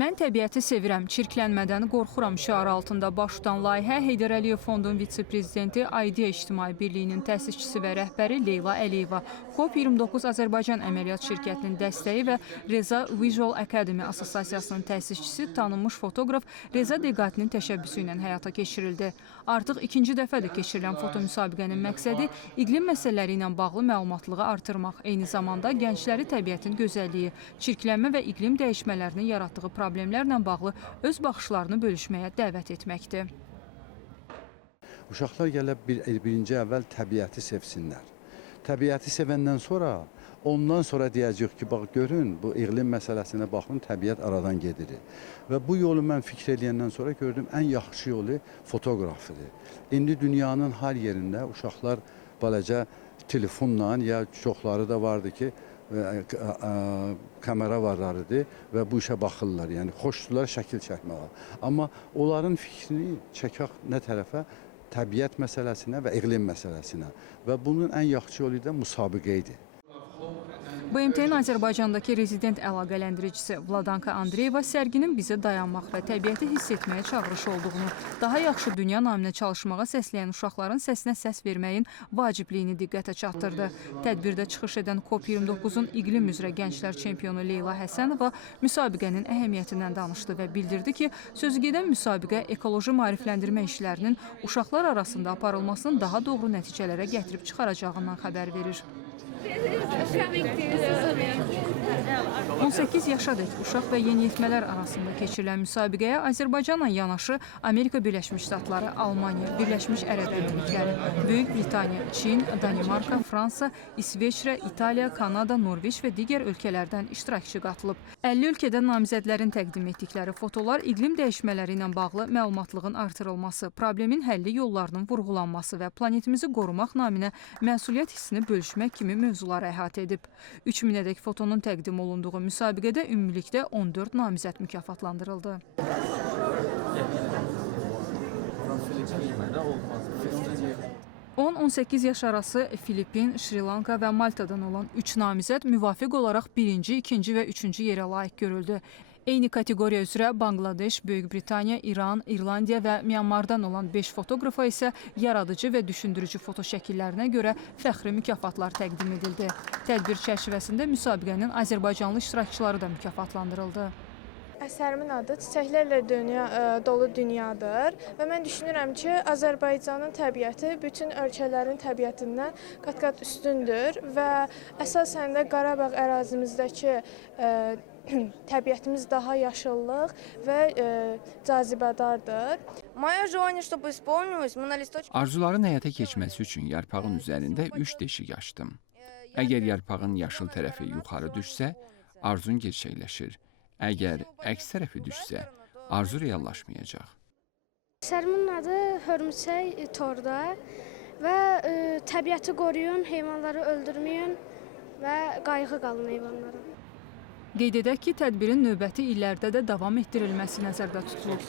Mən təbiəti sevirəm, çirklənmədən qorxuram şüarı altında baş tutan layihə Heydər Əliyev Fondunun vitse-prezidenti Aidiya İctimai Birliyinin təsisçisi və rəhbəri Leyla Əliyeva, COP29 Azərbaycan Əməliyyat Şirkətinin dəstəyi və Reza Visual Academy Assosiasiyasının təsisçisi tanınmış fotoqraf Reza Deqatinin təşəbbüsü ilə həyata keçirildi. Artıq ikinci dəfədir keçirilən foto müsabiqənin məqsədi iqlim məsələləri ilə bağlı məlumatlığı artırmaq, eyni zamanda gəncləri təbiətin gözəlliyi, çirklənmə və iqlim dəyişmələrinin yaratdığı problemlərlə bağlı öz baxışlarını bölüşməyə dəvət etməkdir. Uşaqlar gəlib birinci əvvəl təbiəti sevsinlər. Təbiəti sevəndən sonra, ondan sonra deyəcək ki, bax görün, bu iqlim məsələsinə baxın, təbiət aradan gedir. Və bu yolu mən fikir edəndən sonra gördüm, ən yaxşı yolu fotoqrafidir. İndi dünyanın hər yerində uşaqlar balaca telefonla, ya çoxları da vardı ki, kamera varlarıdır və bu işə baxırlar. Yəni xoşdular şəkil çəkməyə. Amma onların fikrini çəkək nə tərəfə? Təbiət məsələsinə və iqlim məsələsinə. Və bunun ən yaxşı yolu da müsabiqə idi. BMT-nin Azərbaycandakı rezident əlaqələndiricisi Vladanka Andreyeva sərginin bizə dayanmaq və təbiəti hiss etməyə çağırış olduğunu, daha yaxşı dünya naminə çalışmağa səsləyən uşaqların səsinə səs verməyin vacibliyini diqqətə çatdırdı. Tədbirdə çıxış edən COP29-un iqlim üzrə gənclər çempionu Leyla Həsənova müsabiqənin əhəmiyyətindən danışdı və bildirdi ki, sözügedən müsabiqə ekoloji maarifləndirmə işlərinin uşaqlar arasında aparılmasının daha doğru nəticələrə gətirib çıxaracağından xəbər verir. 18 yaşadək uşaq və yeniyetmələr arasında keçirilən müsabiqəyə Azərbaycanla yanaşı Amerika Birləşmiş Ştatları, Almaniya, Birləşmiş Ərəb Əmirlikləri, Böyük Britaniya, Çin, Danimarka, Fransa, İsveçrə, İtaliya, Kanada, Norveç və digər ölkələrdən iştirakçı qatılıb. 50 ölkədən namizədlərin təqdim etdikləri fotolar iqlim dəyişmələri ilə bağlı məlumatlığın artırılması, problemin həlli yollarının vurğulanması və planetimizi qorumaq naminə məsuliyyət hissini bölüşmək kimi mövzuları əhatə edib. 3000-ədək fotonun təqdim olunduğu müsabiqədə ümumilikdə 14 namizəd mükafatlandırıldı. 10-18 yaş arası Filippin, Şri Lanka və Maltadan olan 3 namizəd müvafiq olaraq 1-ci, 2-ci və 3-cü yerə layiq görüldü. Eyni kateqoriya üzrə Bangladeş, Böyük Britaniya, İran, İrlandiya və Myanmardan olan 5 fotoqrafa isə yaradıcı və düşündürücü foto şəkillərinə görə fəxri mükafatlar təqdim edildi. Tədbir çərçivəsində müsabiqənin Azərbaycanlı iştirakçıları da mükafatlandırıldı. Əsərimin adı Çiçəklərlə dolu dünyadır və mən düşünürəm ki, Azərbaycanın təbiəti bütün ölkələrin təbiətindən qat-qat üstündür və əsasən də Qarabağ ərazimizdəki təbiətimiz daha yaşıllıq və cazibədardır. Arzuların həyata keçməsi üçün yarpağın üzərində 3 deşik açdım. Əgər yarpağın yaşıl tərəfi yuxarı düşsə, arzun gerçəkləşir. Əgər əks tərəfi düşsə, arzu reallaşmayacaq. Əsərimin adı Hörümçək torda və təbiəti qoruyun, heyvanları öldürməyin və qayğı qalın heyvanlara. Qeyd edək ki, tədbirin növbəti illərdə də davam etdirilməsi nəzərdə tutulub.